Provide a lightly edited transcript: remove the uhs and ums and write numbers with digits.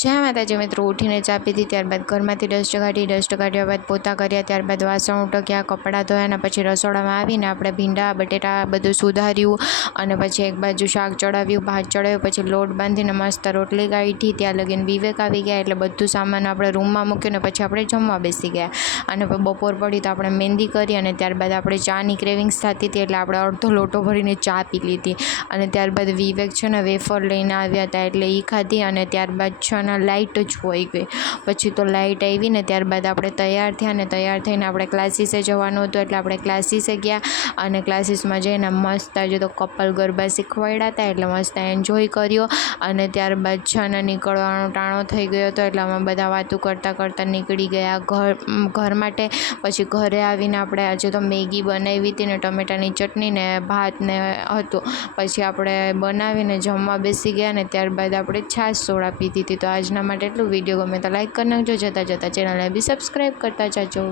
જય માતાજી મિત્રો, ઉઠીને ચા પીધી, ત્યારબાદ ઘરમાંથી ડસ્ટ કાઢ્યા બાદ પોતા કર્યા, ત્યારબાદ વાસણ ઉટક્યા, કપડાં ધોયા અને પછી રસોડામાં આવીને આપણે ભીંડા બટેટા બધું સુધાર્યું અને પછી એક બાજુ શાક ચડાવ્યું, ભાત ચડાવ્યું, પછી લોટ બાંધીને મસ્ત રોટલી કાઢી. ત્યાં લગીને વિવેક આવી ગયા એટલે બધું સામાન આપણે રૂમમાં મૂક્યું ને પછી આપણે જમવા બેસી ગયા. અને બપોર પડી તો આપણે મહેંદી કરી અને ત્યારબાદ આપણે ચાની ક્રેવિંગ્સ થતી હતી એટલે આપણે અડધો લોટો ભરીને ચા પી લીધી. અને ત્યારબાદ વિવેક છે ને વેફર લઈને આવ્યા હતા એટલે એ ખાધી. અને ત્યારબાદ છે ને લાઇટ જ હોઈ ગઈ. પછી તો લાઇટ આવી ને ત્યારબાદ આપણે તૈયાર થયા ને તૈયાર થઈને આપણે ક્લાસીસે જવાનું હતું એટલે આપણે ક્લાસીસે ગયા. અને ક્લાસીસમાં જઈને મસ્ત આજે તો કપલ ગરબા શીખવાડ્યા હતા એટલે મસ્ત એન્જોય કર્યો. અને ત્યારબાદ છે ને નીકળવાનો ટાણો થઈ ગયો હતો એટલે અમે બધા વાતો કરતાં નીકળી ગયા ઘર માટે. પછી ઘરે આવીને આપણે આજે તો મેગી બનાવી હતી ને ટમેટાની ચટણી ને ભાત ને હતું. પછી આપણે બનાવીને જમવા બેસી ગયા ને ત્યારબાદ આપણે છાશ સોડા પીધી હતી. તો આજના માટે એટલું. વિડીયો ગમે તો લાઈક કરી નાખજો, જતાં ચેનલને બી સબસ્ક્રાઈબ કરતા જાજો.